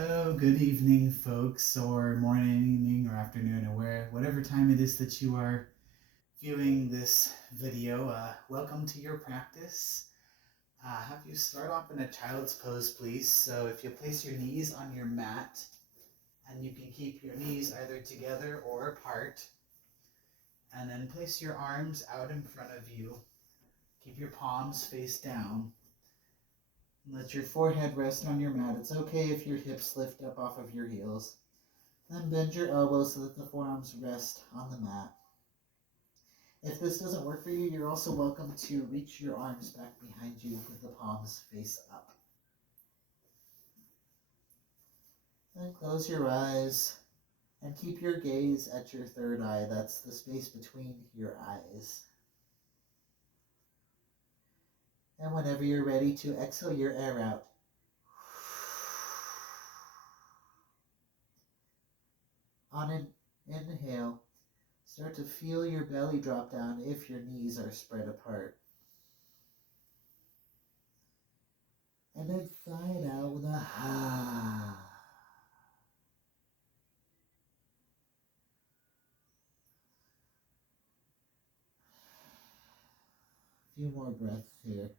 Hello, good evening, folks, or morning, evening, or afternoon, or whatever time it is that you are viewing this video. Welcome to your practice. Have you start off in a child's pose, please. So if you place your knees on your mat, and you can keep your knees either together or apart, and then place your arms out in front of you. Keep your palms face down. Let your forehead rest on your mat. It's okay if your hips lift up off of your heels. Then bend your elbows so that the forearms rest on the mat. If this doesn't work for you, you're also welcome to reach your arms back behind you with the palms face up. Then close your eyes and keep your gaze at your third eye. That's the space between your eyes. And whenever you're ready to exhale your air out, on an inhale, start to feel your belly drop down if your knees are spread apart. And then sigh it out with a ha. A few more breaths here.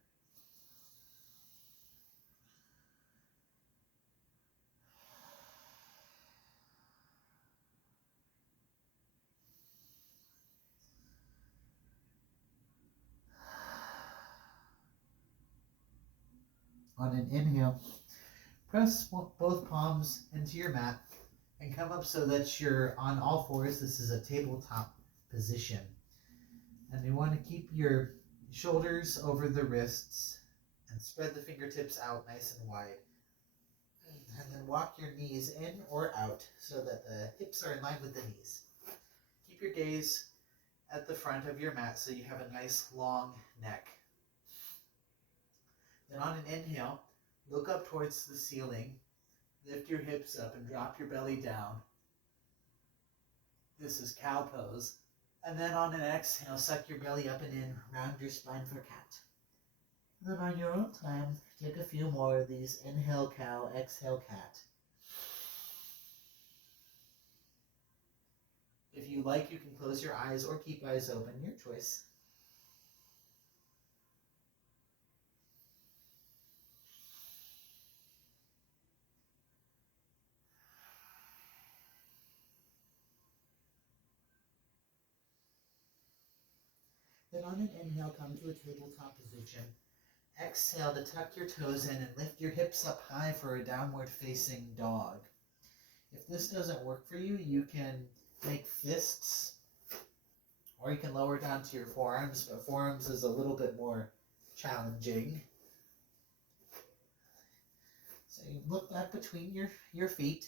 On an inhale, press both palms into your mat and come up so that you're on all fours. This is a tabletop position. And you want to keep your shoulders over the wrists and spread the fingertips out nice and wide. And then walk your knees in or out so that the hips are in line with the knees. Keep your gaze at the front of your mat so you have a nice long neck. Then on an inhale, look up towards the ceiling, lift your hips up and drop your belly down. This is cow pose. And then on an exhale, suck your belly up and in, round your spine for cat. Then on your own time, take a few more of these. Inhale cow, exhale cat. If you like, you can close your eyes or keep eyes open, your choice. Then on an inhale, come to a tabletop position. Exhale to tuck your toes in and lift your hips up high for a downward facing dog. If this doesn't work for you, you can make fists, or you can lower down to your forearms, but forearms is a little bit more challenging. So you look back between your feet,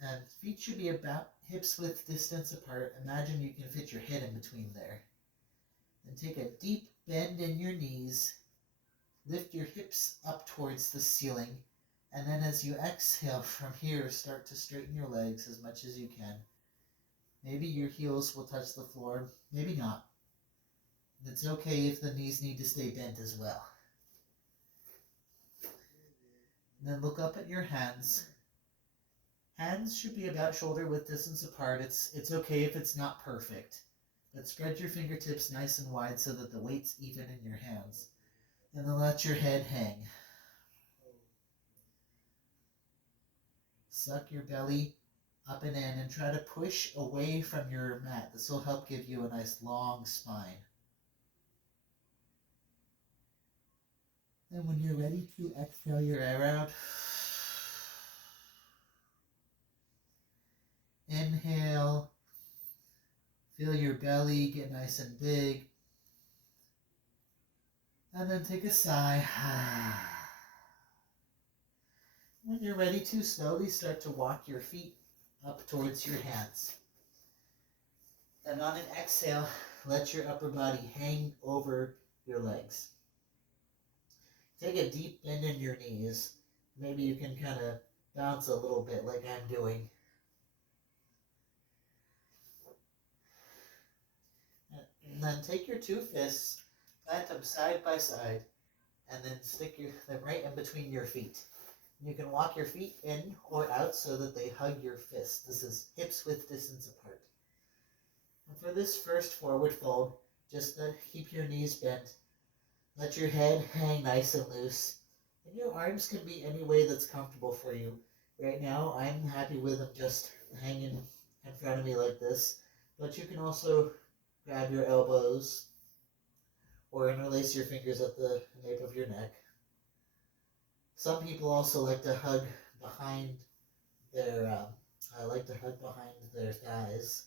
and feet should be about hips width distance apart. Imagine you can fit your head in between there. And take a deep bend in your knees. Lift your hips up towards the ceiling, and then as you exhale from here, start to straighten your legs as much as you can. Maybe your heels will touch the floor, maybe not. It's okay if the knees need to stay bent as well. And then look up at your hands. Hands should be about shoulder width distance apart. It's okay if it's not perfect, but spread your fingertips nice and wide so that the weight's even in your hands. And then let your head hang. Suck your belly up and in and try to push away from your mat. This will help give you a nice long spine. And when you're ready to exhale your air out, inhale, feel your belly get nice and big, and then take a sigh. When you're ready to, slowly start to walk your feet up towards your hands. Then on an exhale, let your upper body hang over your legs. Take a deep bend in your knees. Maybe you can kind of bounce a little bit like I'm doing. And then take your two fists, plant them side by side, and then stick them right in between your feet. You can walk your feet in or out so that they hug your fist. This is hips width distance apart. And for this first forward fold, just keep your knees bent. Let your head hang nice and loose. And your arms can be any way that's comfortable for you. Right now, I'm happy with them just hanging in front of me like this. But you can also grab your elbows or interlace your fingers at the nape of your neck. Some people also like to hug behind their thighs.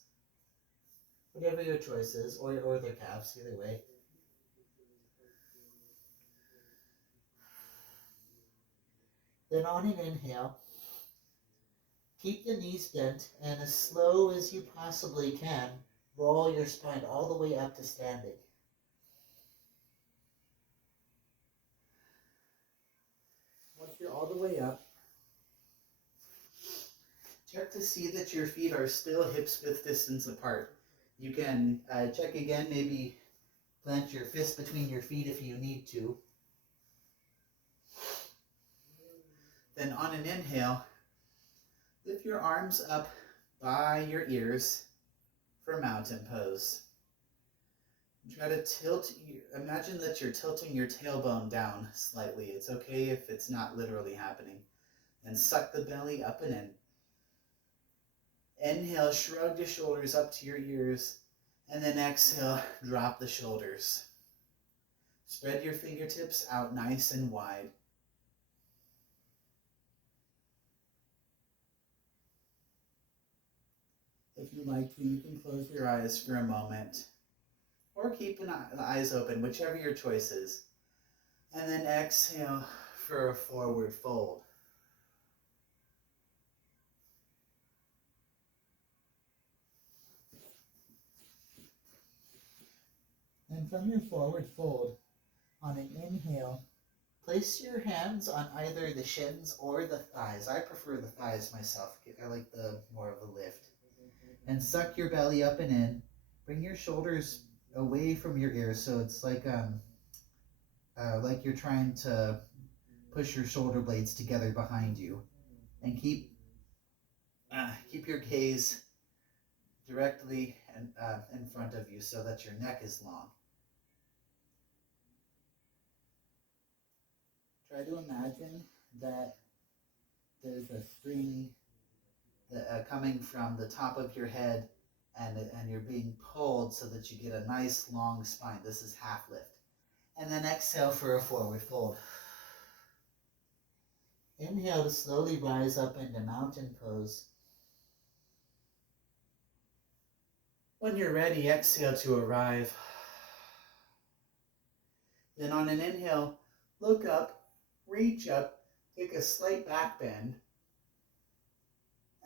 Whatever your choice is, or their calves, either way. Then on an inhale, keep the knees bent and as slow as you possibly can, roll your spine all the way up to standing. Once you're all the way up, check to see that your feet are still hips width distance apart. You can check again, maybe plant your fist between your feet if you need to. Then on an inhale, lift your arms up by your ears for mountain pose. Try to imagine that you're tilting your tailbone down slightly. It's okay if it's not literally happening. And suck the belly up and in. Inhale, shrug the shoulders up to your ears. And then exhale, drop the shoulders. Spread your fingertips out nice and wide. If you like to, you can close your eyes for a moment. Or keep the eyes open, whichever your choice is. And then exhale for a forward fold. And from your forward fold, on an inhale, place your hands on either the shins or the thighs. I prefer the thighs myself. I like the more of a lift. And suck your belly up and in. Bring your shoulders away from your ears, so it's like you're trying to push your shoulder blades together behind you. And keep your gaze directly in front of you so that your neck is long. Try to imagine that there's a string coming from the top of your head and you're being pulled so that you get a nice long spine. This is half lift. And then exhale for a forward fold. Inhale to slowly rise up into mountain pose. When you're ready, exhale to arrive. Then on an inhale, look up, reach up, take a slight back bend,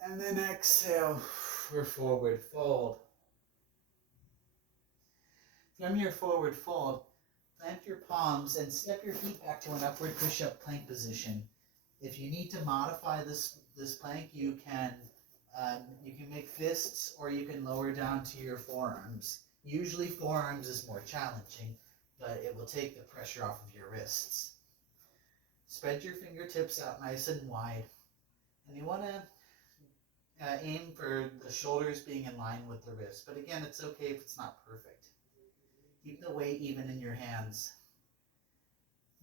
and then exhale for forward fold. From your forward fold, plant your palms and step your feet back to an upward push-up plank position. If you need to modify this plank, you can make fists or you can lower down to your forearms. Usually forearms is more challenging, but it will take the pressure off of your wrists. Spread your fingertips out nice and wide, and you want to aim for the shoulders being in line with the wrists, but again, it's okay if it's not perfect. Keep the weight even in your hands.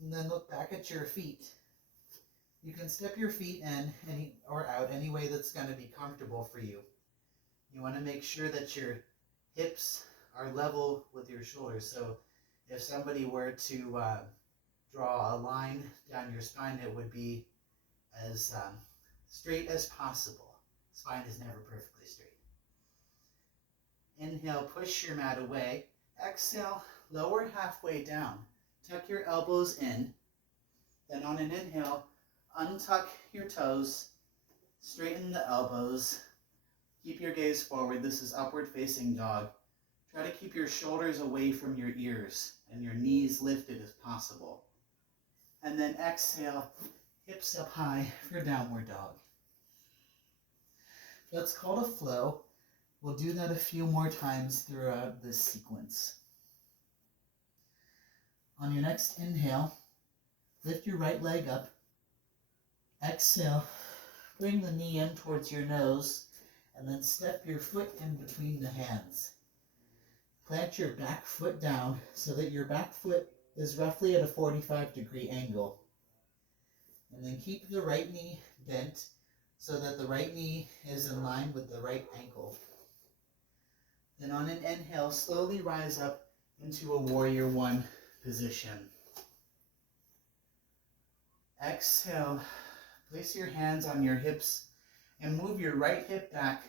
And then look back at your feet. You can step your feet in or out any way that's going to be comfortable for you. You want to make sure that your hips are level with your shoulders. So if somebody were to draw a line down your spine, it would be as straight as possible. Spine is never perfectly straight. Inhale, push your mat away. Exhale, lower halfway down. Tuck your elbows in. Then on an inhale, untuck your toes, straighten the elbows, keep your gaze forward. This is upward facing dog. Try to keep your shoulders away from your ears and your knees lifted as possible. And then exhale, hips up high for downward dog. That's called a flow. We'll do that a few more times throughout this sequence. On your next inhale, lift your right leg up. Exhale, bring the knee in towards your nose, and then step your foot in between the hands. Plant your back foot down so that your back foot is roughly at a 45-degree angle. And then keep the right knee bent so that the right knee is in line with the right ankle. Then on an inhale, slowly rise up into a warrior one position. Exhale, place your hands on your hips and move your right hip back,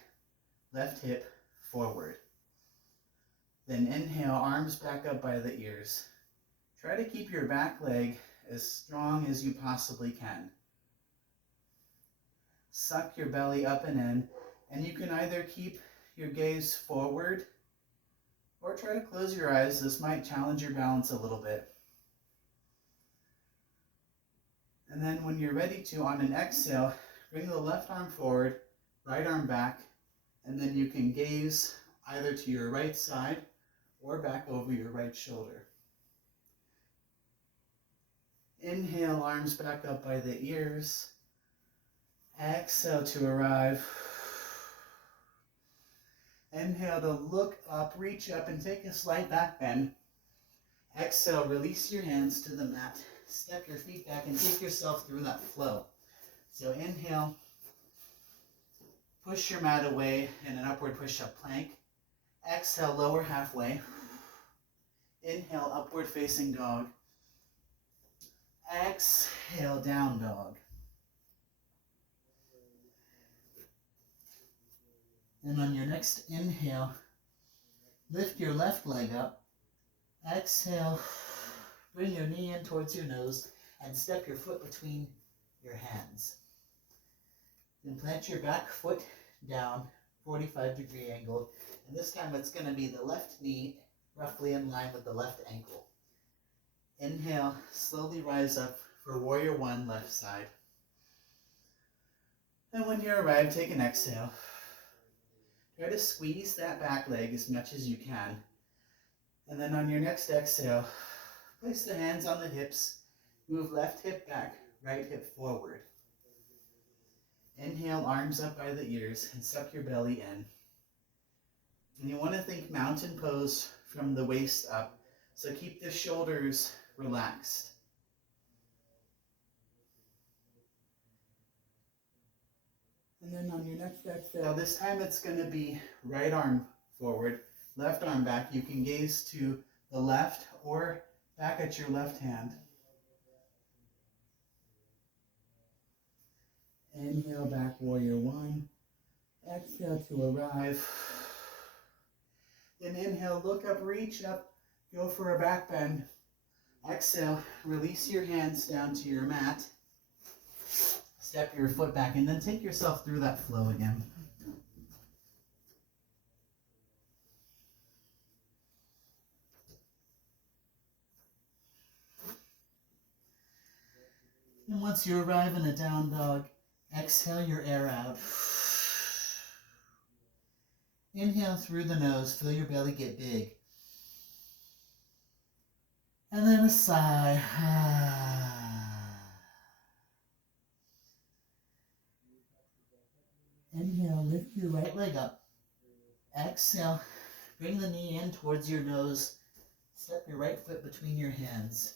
left hip forward. Then inhale, arms back up by the ears. Try to keep your back leg as strong as you possibly can. Suck your belly up and in, and you can either keep your gaze forward or try to close your eyes. This might challenge your balance a little bit. And then when you're ready to, on an exhale, bring the left arm forward, right arm back, and then you can gaze either to your right side or back over your right shoulder. Inhale, arms back up by the ears. Exhale to arrive. Inhale to look up, reach up, and take a slight back bend. Exhale, release your hands to the mat. Step your feet back and take yourself through that flow. So inhale, push your mat away in an upward push-up plank. Exhale, lower halfway. Inhale, upward facing dog. Exhale, down dog. And on your next inhale, lift your left leg up. Exhale, bring your knee in towards your nose and step your foot between your hands. Then plant your back foot down, 45-degree angle. And this time it's going to be the left knee roughly in line with the left ankle. Inhale, slowly rise up for warrior one, left side. And when you arrive, take an exhale. Try to squeeze that back leg as much as you can. And then on your next exhale, place the hands on the hips. Move left hip back, right hip forward. Inhale, arms up by the ears, and suck your belly in. And you want to think mountain pose from the waist up. So keep the shoulders relaxed. And then on your next exhale, this time it's going to be right arm forward, left arm back. You can gaze to the left or back at your left hand. Inhale, back warrior one. Exhale to arrive. Then inhale, look up, reach up, go for a back bend. Exhale, release your hands down to your mat. Step your foot back and then take yourself through that flow again. And once you arrive in a down dog, exhale your air out. Inhale through the nose, feel your belly get big. And then a sigh. Inhale, lift your right leg up. Exhale, bring the knee in towards your nose. Step your right foot between your hands.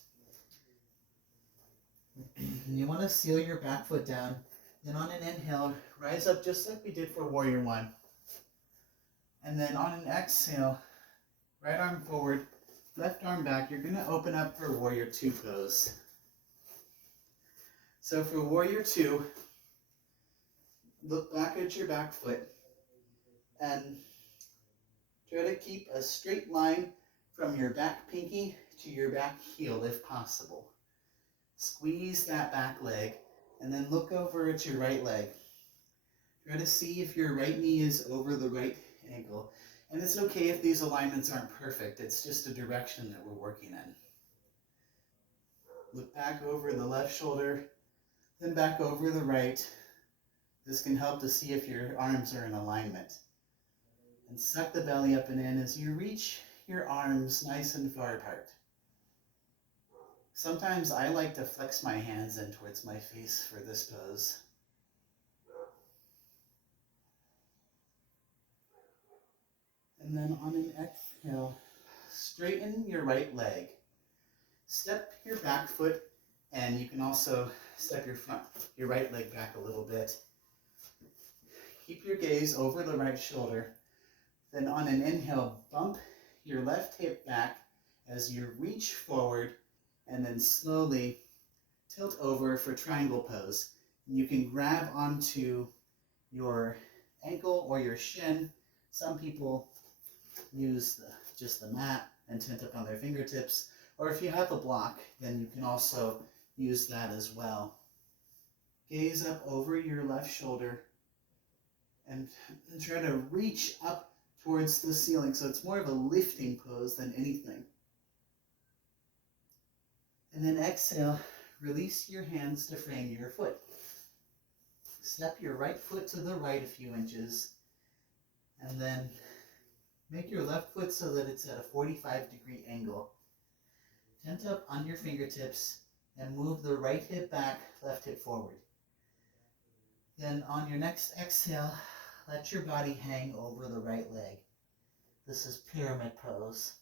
You want to seal your back foot down. Then on an inhale, rise up just like we did for warrior one. And then on an exhale, right arm forward, left arm back. You're going to open up for warrior two pose. So for warrior two, look back at your back foot and try to keep a straight line from your back pinky to your back heel if possible. Squeeze that back leg and then look over at your right leg. Try to see if your right knee is over the right ankle. And it's okay if these alignments aren't perfect. It's just a direction that we're working in. Look back over the left shoulder, then back over the right. This can help to see if your arms are in alignment. And suck the belly up and in as you reach your arms nice and far apart. Sometimes I like to flex my hands in towards my face for this pose. And then on an exhale, straighten your right leg. Step your back foot, and you can also step your right leg back a little bit. Keep your gaze over the right shoulder. Then on an inhale, bump your left hip back as you reach forward, and then slowly tilt over for triangle pose. You can grab onto your ankle or your shin. Some people use just the mat and tent up on their fingertips, or if you have a block, then you can also use that as well. Gaze up over your left shoulder and try to reach up towards the ceiling, so it's more of a lifting pose than anything. And then exhale, release your hands to frame your foot. Step your right foot to the right a few inches, and then make your left foot so that it's at a 45-degree angle. Tent up on your fingertips and move the right hip back, left hip forward. Then on your next exhale, let your body hang over the right leg. This is pyramid pose.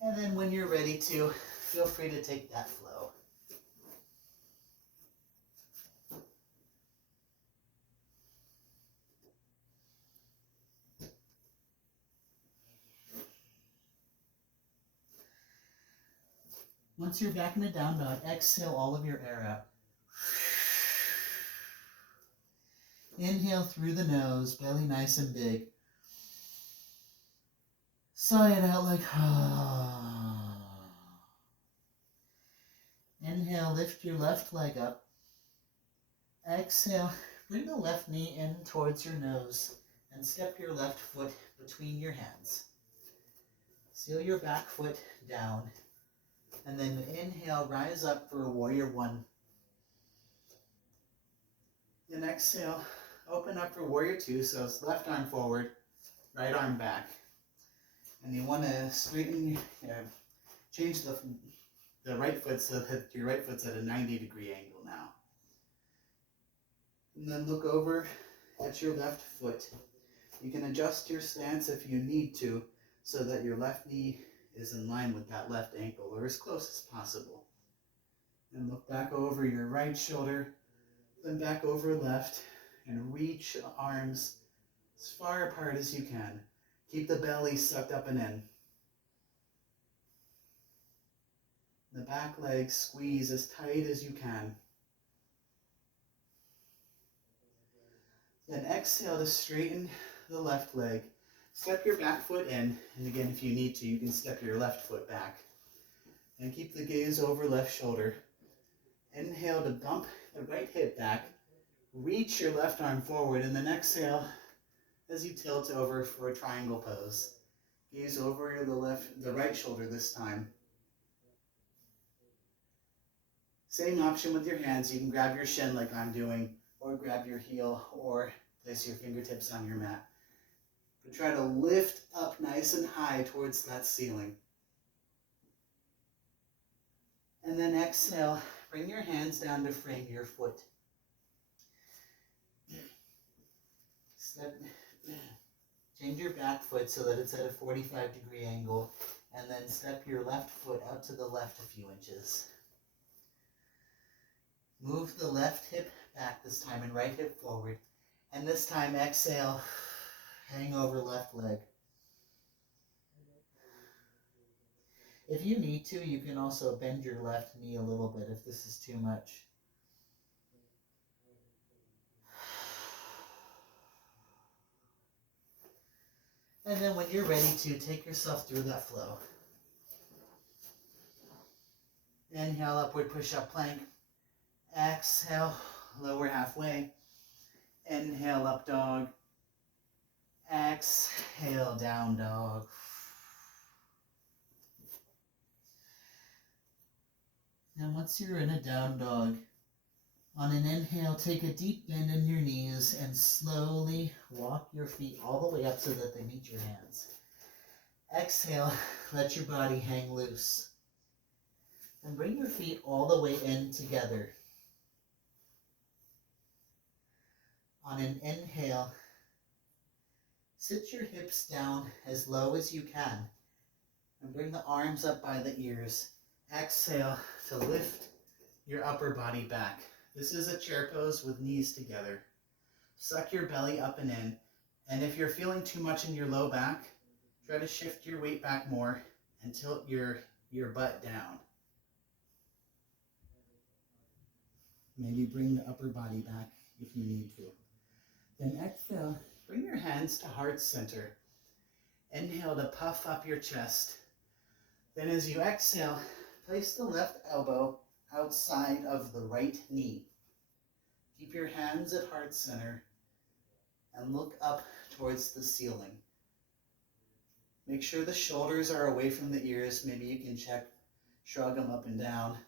And then when you're ready to, feel free to take that flow. Once you're back in a down dog, exhale all of your air out. Inhale through the nose, belly nice and big. Sigh it out like Inhale, lift your left leg up. Exhale, bring the left knee in towards your nose and step your left foot between your hands. Seal your back foot down. And then inhale, rise up for a warrior one. Then exhale, open up for warrior two, so it's left arm forward, right arm back. And you want to straighten, change the right foot so that your right foot's at a 90-degree angle now. And then look over at your left foot. You can adjust your stance if you need to, so that your left knee is in line with that left ankle, or as close as possible. And look back over your right shoulder, then back over left, and reach arms as far apart as you can. Keep the belly sucked up and in. The back leg squeeze as tight as you can. Then exhale to straighten the left leg. Step your back foot in, and again, if you need to, you can step your left foot back. And keep the gaze over left shoulder. Inhale to bump the right hip back. Reach your left arm forward, and then exhale as you tilt over for a triangle pose. Gaze over the right shoulder this time. Same option with your hands. You can grab your shin like I'm doing, or grab your heel, or place your fingertips on your mat. But try to lift up nice and high towards that ceiling. And then exhale, bring your hands down to frame your foot. Change your back foot so that it's at a 45-degree angle, and then step your left foot out to the left a few inches. Move the left hip back this time and right hip forward. And this time exhale, hang over left leg. If you need to, you can also bend your left knee a little bit if this is too much. And then when you're ready to, take yourself through that flow. Inhale, upward push-up plank. Exhale, lower halfway. Inhale, up dog. Exhale, down dog. And once you're in a down dog, On an inhale, take a deep bend in your knees and slowly walk your feet all the way up so that they meet your hands. Exhale, let your body hang loose. And bring your feet all the way in together. On an inhale, sit your hips down as low as you can and bring the arms up by the ears. Exhale to lift your upper body back. This is a chair pose with knees together. Suck your belly up and in, and if you're feeling too much in your low back, try to shift your weight back more and tilt your butt down. Maybe bring the upper body back if you need to. Then exhale, bring your hands to heart center. Inhale to puff up your chest. Then as you exhale, place the left elbow outside of the right knee. Keep your hands at heart center and look up towards the ceiling. Make sure the shoulders are away from the ears. Maybe you can shrug them up and down.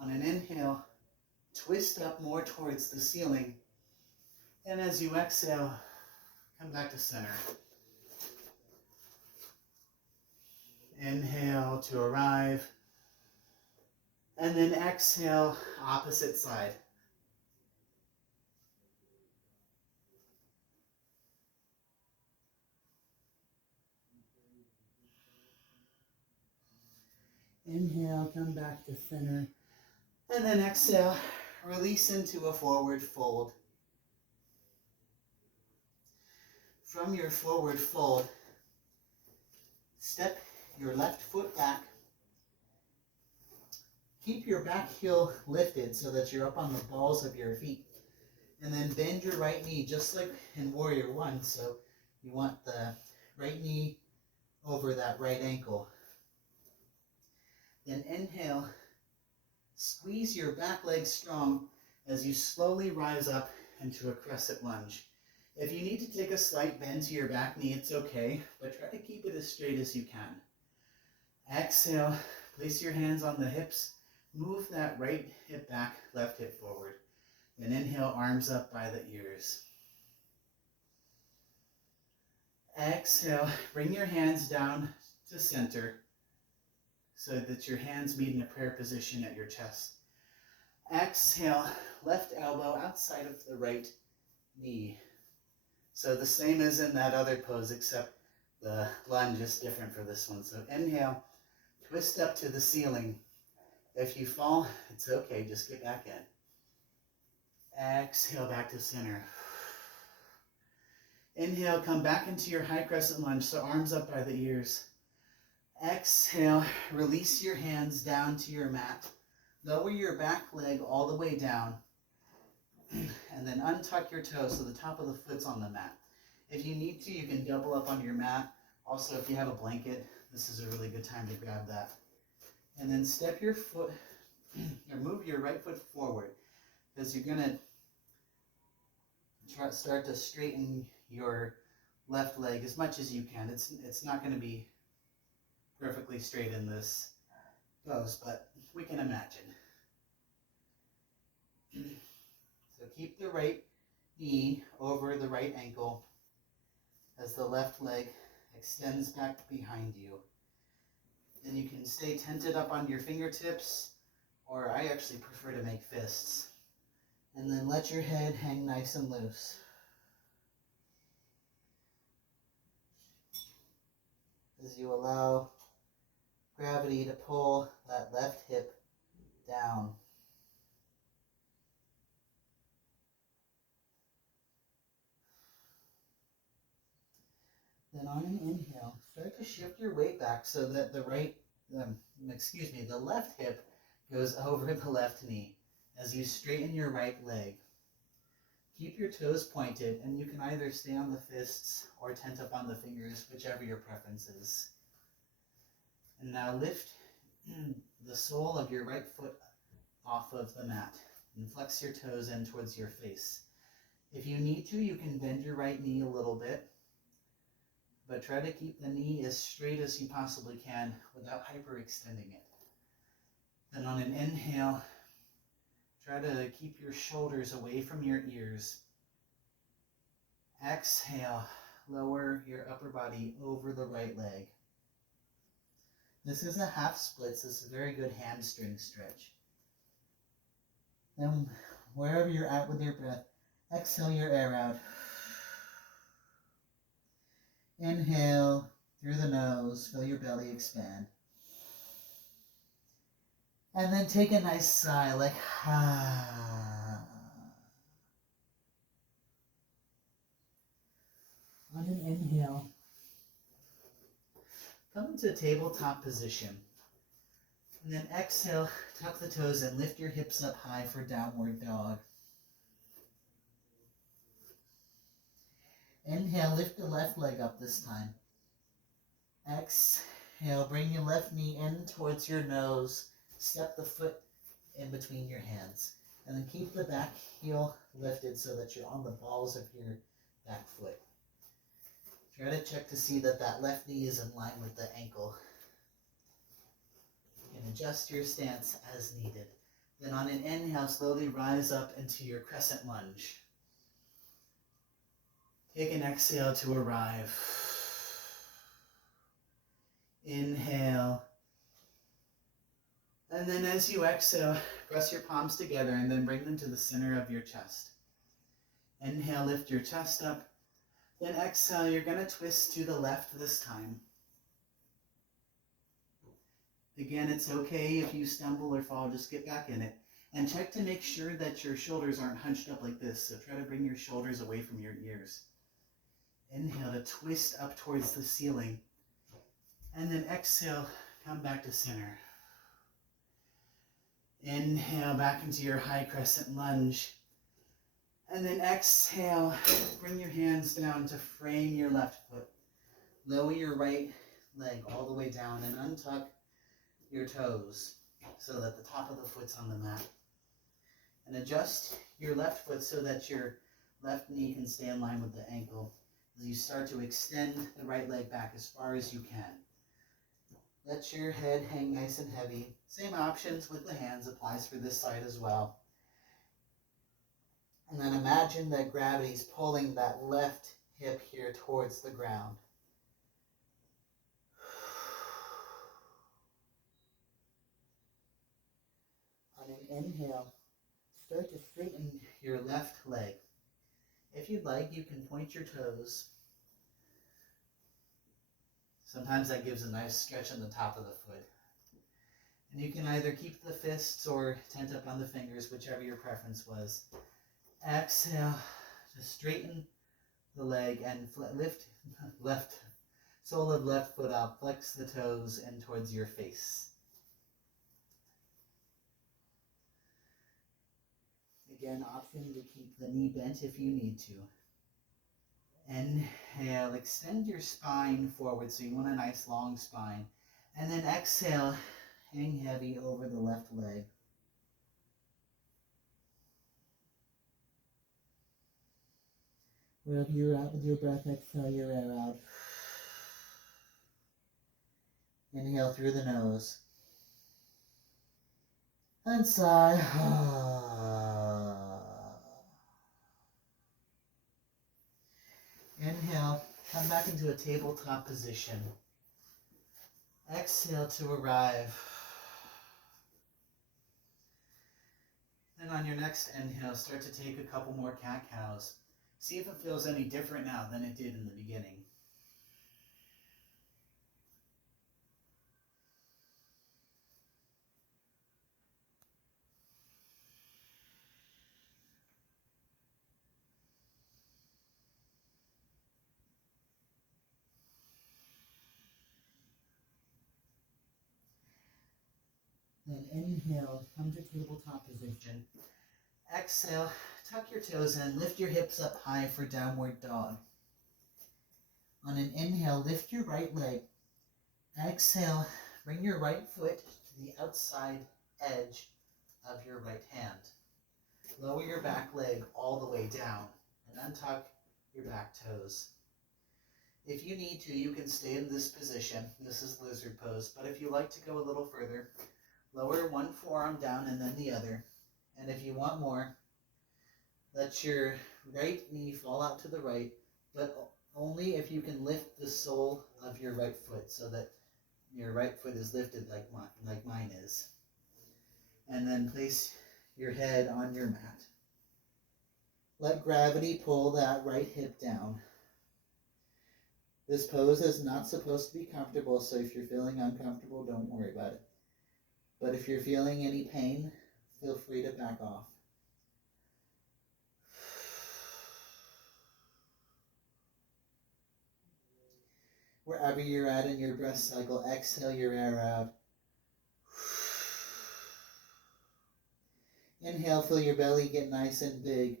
On an inhale, twist up more towards the ceiling. And as you exhale, come back to center. Inhale to arrive. And then exhale, opposite side. Inhale, come back to center. And then exhale, release into a forward fold. From your forward fold, step your left foot back. Keep your back heel lifted so that you're up on the balls of your feet. And then bend your right knee just like in Warrior One. So you want the right knee over that right ankle. Then inhale, squeeze your back leg strong as you slowly rise up into a crescent lunge. If you need to take a slight bend to your back knee, it's okay, but try to keep it as straight as you can. Exhale, place your hands on the hips, move that right hip back, left hip forward. Then inhale, arms up by the ears. Exhale, bring your hands down to center so that your hands meet in a prayer position at your chest. Exhale, left elbow outside of the right knee. So the same as in that other pose, except the lunge is different for this one. So inhale, twist up to the ceiling. If you fall, it's okay, just get back in. Exhale, back to center. Inhale, come back into your high crescent lunge, so arms up by the ears. Exhale, release your hands down to your mat. Lower your back leg all the way down. And then untuck your toes so the top of the foot's on the mat. If you need to, you can double up on your mat. Also, if you have a blanket, this is a really good time to grab that. And then step your foot, or move your right foot forward, because you're going to start to straighten your left leg as much as you can. It's not going to be perfectly straight in this pose, but we can imagine. So keep the right knee over the right ankle as the left leg extends back behind you. Then you can stay tented up on your fingertips, or I actually prefer to make fists. And then let your head hang nice and loose. As you allow gravity to pull that left hip down. Then on an inhale, start to shift your weight back so that the left hip goes over the left knee as you straighten your right leg. Keep your toes pointed, and you can either stay on the fists or tent up on the fingers, whichever your preference is. And now lift the sole of your right foot off of the mat and flex your toes in towards your face. If you need to, you can bend your right knee a little bit, but try to keep the knee as straight as you possibly can without hyperextending it. Then on an inhale, try to keep your shoulders away from your ears. Exhale, lower your upper body over the right leg. This is a half split, so it's a very good hamstring stretch. Then wherever you're at with your breath, exhale your air out. Inhale through the nose, feel your belly expand. And then take a nice sigh, like ah. On an inhale, come into tabletop position. And then exhale, tuck the toes and lift your hips up high for downward dog. Inhale, lift the left leg up this time. Exhale, bring your left knee in towards your nose. Step the foot in between your hands. And then keep the back heel lifted so that you're on the balls of your back foot. Try to check to see that that left knee is in line with the ankle. You can adjust your stance as needed. Then on an inhale, slowly rise up into your crescent lunge. Take an exhale to arrive. Inhale. And then as you exhale, press your palms together and then bring them to the center of your chest. Inhale, lift your chest up. Then exhale, you're going to twist to the left this time. Again, it's okay if you stumble or fall, just get back in it. And check to make sure that your shoulders aren't hunched up like this. So try to bring your shoulders away from your ears. Inhale to twist up towards the ceiling. And then exhale, come back to center. Inhale back into your high crescent lunge. And then exhale, bring your hands down to frame your left foot. Lower your right leg all the way down and untuck your toes so that the top of the foot's on the mat. And adjust your left foot so that your left knee can stay in line with the ankle as you start to extend the right leg back as far as you can. Let your head hang nice and heavy. Same options with the hands applies for this side as well. And then imagine that gravity's pulling that left hip here towards the ground. On an inhale, start to straighten your left leg. If you'd like, you can point your toes. Sometimes that gives a nice stretch on the top of the foot. And you can either keep the fists or tent up on the fingers, whichever your preference was. Exhale, just straighten the leg and lift left sole of left foot up. Flex the toes in towards your face. Again, option to keep the knee bent if you need to. Inhale, extend your spine forward, so you want a nice long spine. And then exhale, hang heavy over the left leg. Wherever you're at with your breath, exhale your air out. Inhale through the nose. And sigh. Inhale, come back into a tabletop position. Exhale to arrive. Then on your next inhale, start to take a couple more cat-cows. See if it feels any different now than it did in the beginning. Then inhale, come to tabletop position. Exhale, tuck your toes in, lift your hips up high for downward dog. On an inhale, lift your right leg. Exhale, bring your right foot to the outside edge of your right hand. Lower your back leg all the way down and untuck your back toes. If you need to, you can stay in this position. This is lizard pose, but if you like to go a little further, Lower one forearm down and then the other. And if you want more, let your right knee fall out to the right, but only if you can lift the sole of your right foot so that your right foot is lifted like mine is. And then place your head on your mat. Let gravity pull that right hip down. This pose is not supposed to be comfortable, so if you're feeling uncomfortable, don't worry about it. But if you're feeling any pain, feel free to back off. Wherever you're at in your breath cycle, exhale your air out. Inhale, feel your belly get nice and big.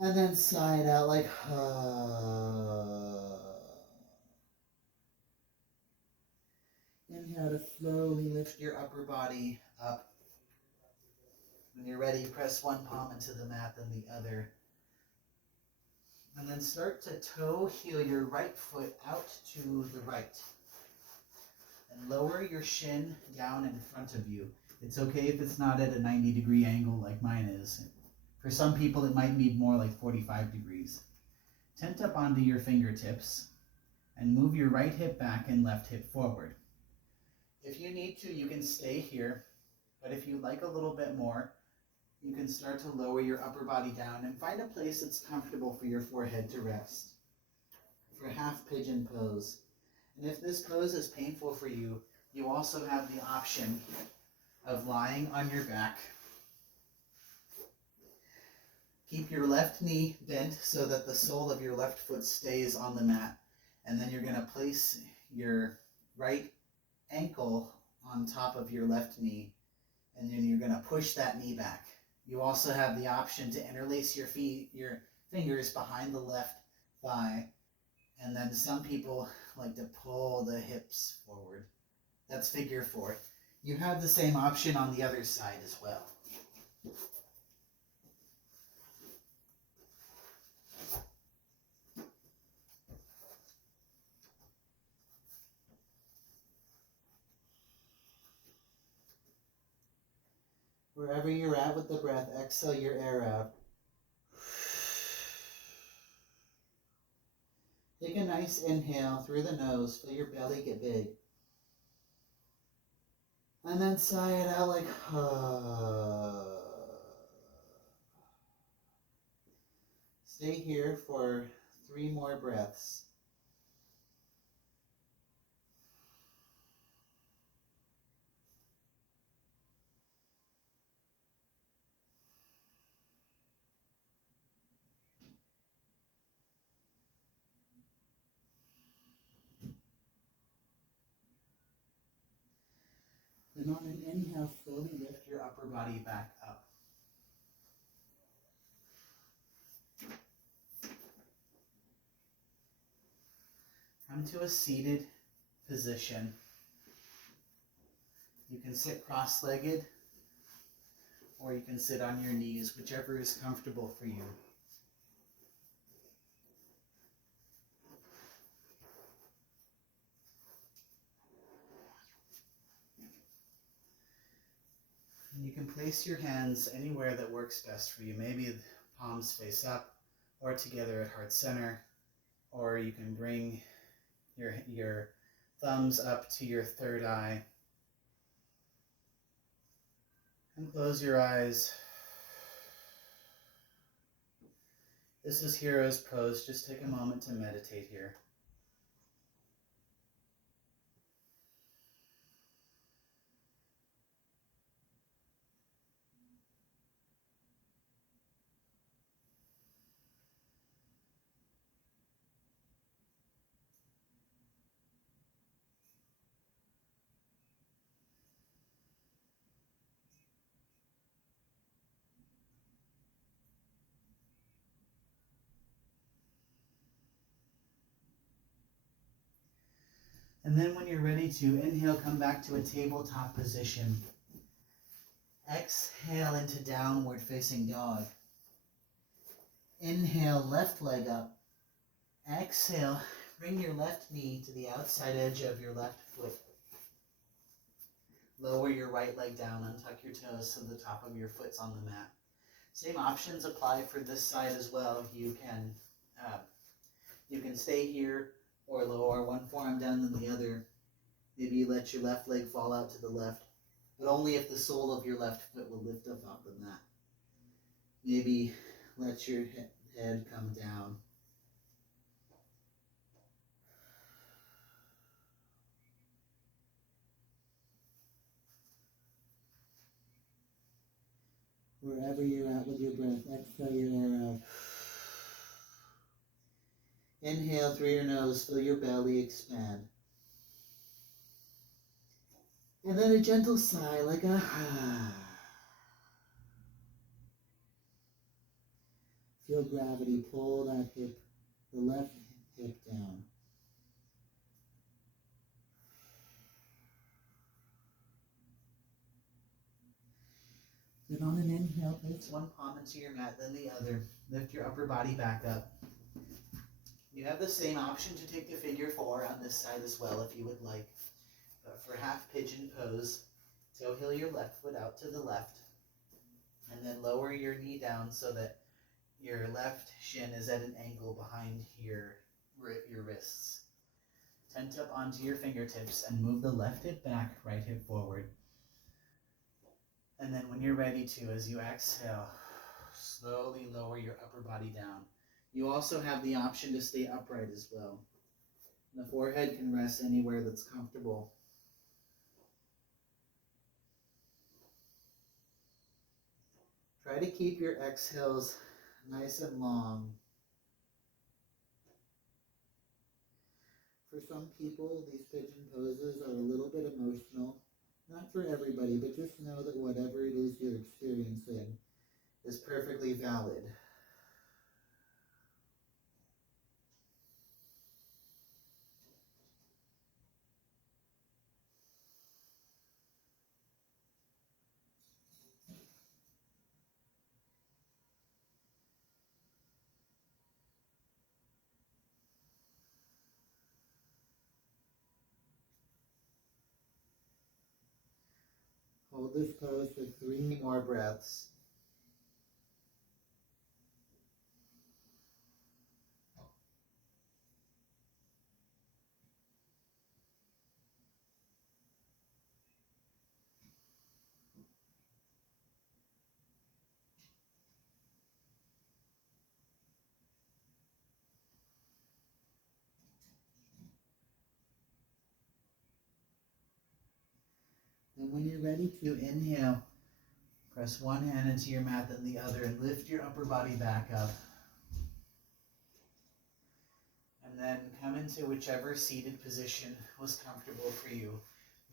And then sigh it out like, Inhale to slowly lift your upper body up. When you're ready, press one palm into the mat, then the other. And then start to toe heel your right foot out to the right. And lower your shin down in front of you. It's okay if it's not at a 90-degree angle like mine is. For some people, it might be more like 45 degrees. Tent up onto your fingertips and move your right hip back and left hip forward. If you need to, you can stay here, but if you like a little bit more, you can start to lower your upper body down and find a place that's comfortable for your forehead to rest. For half pigeon pose. And if this pose is painful for you, you also have the option of lying on your back. Keep your left knee bent so that the sole of your left foot stays on the mat. And then you're going to place your right ankle on top of your left knee. And then you're going to push that knee back. You also have the option to interlace your fingers behind the left thigh. And then some people like to pull the hips forward. That's figure four. You have the same option on the other side as well. Wherever you're at with the breath, exhale your air out. Take a nice inhale through the nose, feel your belly get big. And then sigh it out like, Stay here for 3 more breaths. Then on an inhale, slowly lift your upper body back up. Come to a seated position. You can sit cross-legged, or you can sit on your knees, whichever is comfortable for you. And you can place your hands anywhere that works best for you. Maybe the palms face up, or together at heart center, or you can bring your thumbs up to your third eye. And close your eyes. This is Hero's Pose. Just take a moment to meditate here. And then when you're ready to inhale, come back to a tabletop position. Exhale into downward facing dog. Inhale, left leg up. Exhale, bring your left knee to the outside edge of your left foot. Lower your right leg down, untuck your toes so the top of your foot's on the mat. Same options apply for this side as well. You can stay here or lower one forearm down than the other. Maybe you let your left leg fall out to the left, but only if the sole of your left foot will lift up off the mat. Maybe let your head come down. Wherever you're at with your breath, exhale your air out. Inhale through your nose, feel your belly expand. And then a gentle sigh, like a feel gravity pull that hip, the left hip down. Then on an inhale, place one palm into your mat, then the other. Lift your upper body back up. You have the same option to take the figure four on this side as well if you would like. But for half pigeon pose, toe heel your left foot out to the left. And then lower your knee down so that your left shin is at an angle behind your wrists. Tent up onto your fingertips and move the left hip back, right hip forward. And then when you're ready to, as you exhale, slowly lower your upper body down. You also have the option to stay upright as well. The forehead can rest anywhere that's comfortable. Try to keep your exhales nice and long. For some people, these pigeon poses are a little bit emotional. Not for everybody, but just know that whatever it is you're experiencing is perfectly valid. Hold this pose for 3 more breaths. And when you're ready to inhale, press one hand into your mat, then the other, and lift your upper body back up. And then come into whichever seated position was comfortable for you.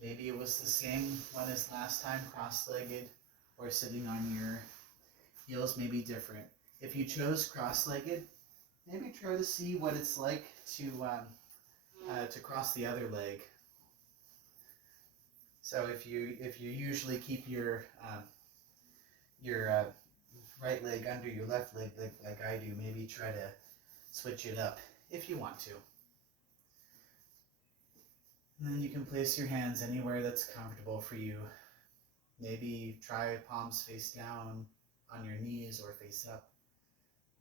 Maybe it was the same one as last time, cross-legged, or sitting on your heels may be different. If you chose cross-legged, maybe try to see what it's like to cross the other leg. So if you usually keep your right leg under your left leg like I do, maybe try to switch it up if you want to. And then you can place your hands anywhere that's comfortable for you. Maybe try palms face down on your knees or face up,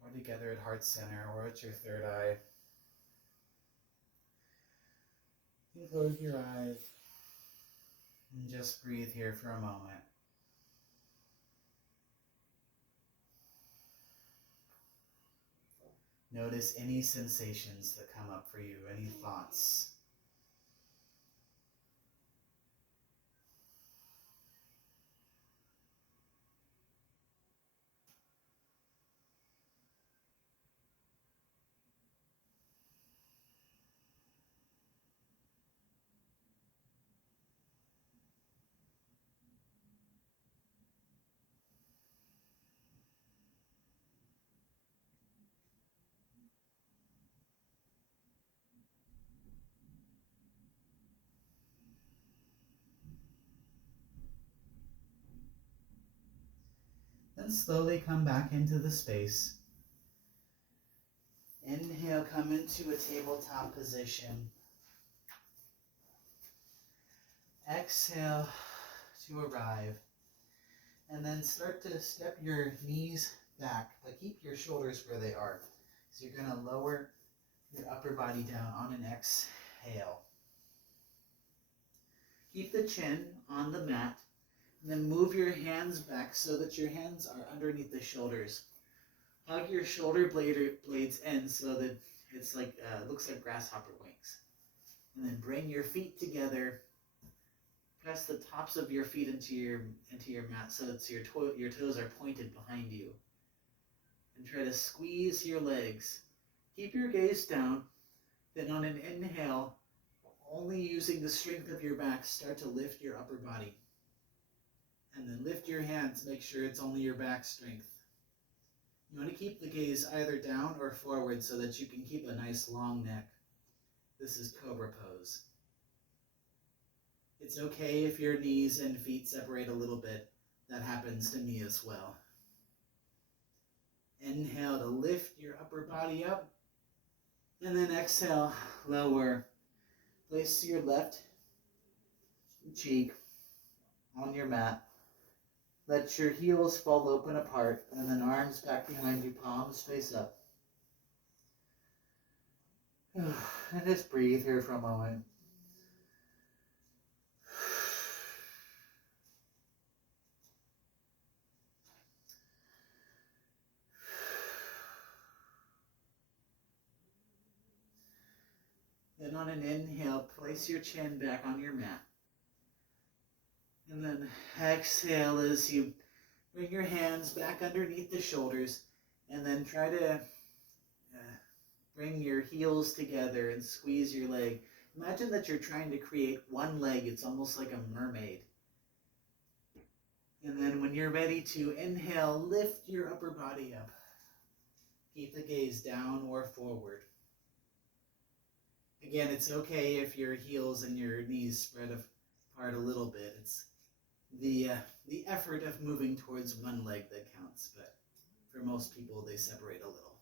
or together at heart center or at your third eye. You can close your eyes and just breathe here for a moment. Notice any sensations that come up for you, any thoughts. Then slowly come back into the space. Inhale, come into a tabletop position. Exhale, to arrive. And then start to step your knees back, but keep your shoulders where they are. So you're going to lower your upper body down on an exhale. Keep the chin on the mat, and then move your hands back so that your hands are underneath the shoulders. Hug your shoulder blades in so that it's like looks like grasshopper wings. And then bring your feet together. Press the tops of your feet into your mat so that your toes are pointed behind you. And try to squeeze your legs. Keep your gaze down. Then on an inhale, only using the strength of your back, start to lift your upper body. And then lift your hands, make sure it's only your back strength. You want to keep the gaze either down or forward so that you can keep a nice long neck. This is Cobra Pose. It's okay if your knees and feet separate a little bit. That happens to me as well. Inhale to lift your upper body up. And then exhale, lower. Place your left cheek on your mat. Let your heels fall open apart, and then arms back behind you, palms face up. And just breathe here for a moment. Then on an inhale, place your chin back on your mat. And then exhale as you bring your hands back underneath the shoulders, and then try to bring your heels together and squeeze your leg. Imagine that you're trying to create one leg. It's almost like a mermaid. And then when you're ready to inhale, lift your upper body up. Keep the gaze down or forward. Again, it's okay if your heels and your knees spread apart a little bit. It's the effort of moving towards one leg that counts, but for most people, they separate a little.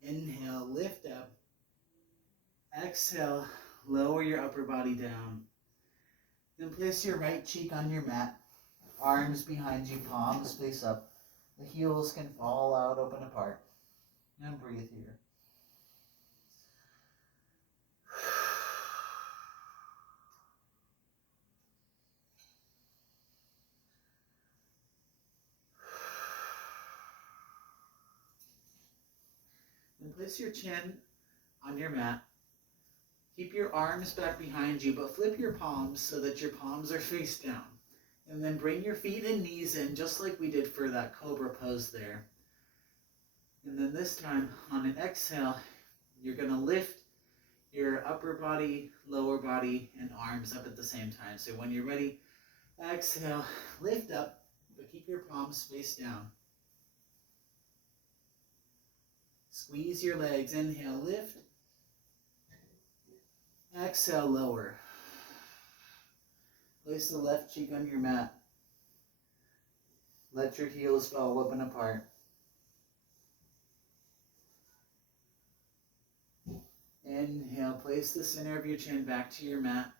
Inhale, lift up. Exhale, lower your upper body down. Then place your right cheek on your mat. Arms behind you, palms face up. The heels can fall out, open apart. And breathe here. Then place your chin on your mat. Keep your arms back behind you, but flip your palms so that your palms are face down. And then bring your feet and knees in, just like we did for that Cobra Pose there. And then this time, on an exhale, you're going to lift your upper body, lower body, and arms up at the same time. So when you're ready, exhale, lift up, but keep your palms face down. Squeeze your legs. Inhale, lift. Exhale, lower. Place the left cheek on your mat. Let your heels fall open apart. Inhale, place the center of your chin back to your mat.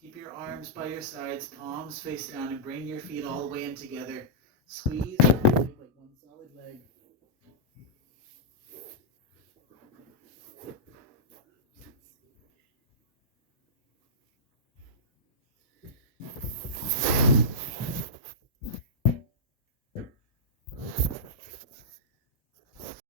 Keep your arms by your sides, palms face down, and bring your feet all the way in together. Squeeze your leg like one solid leg.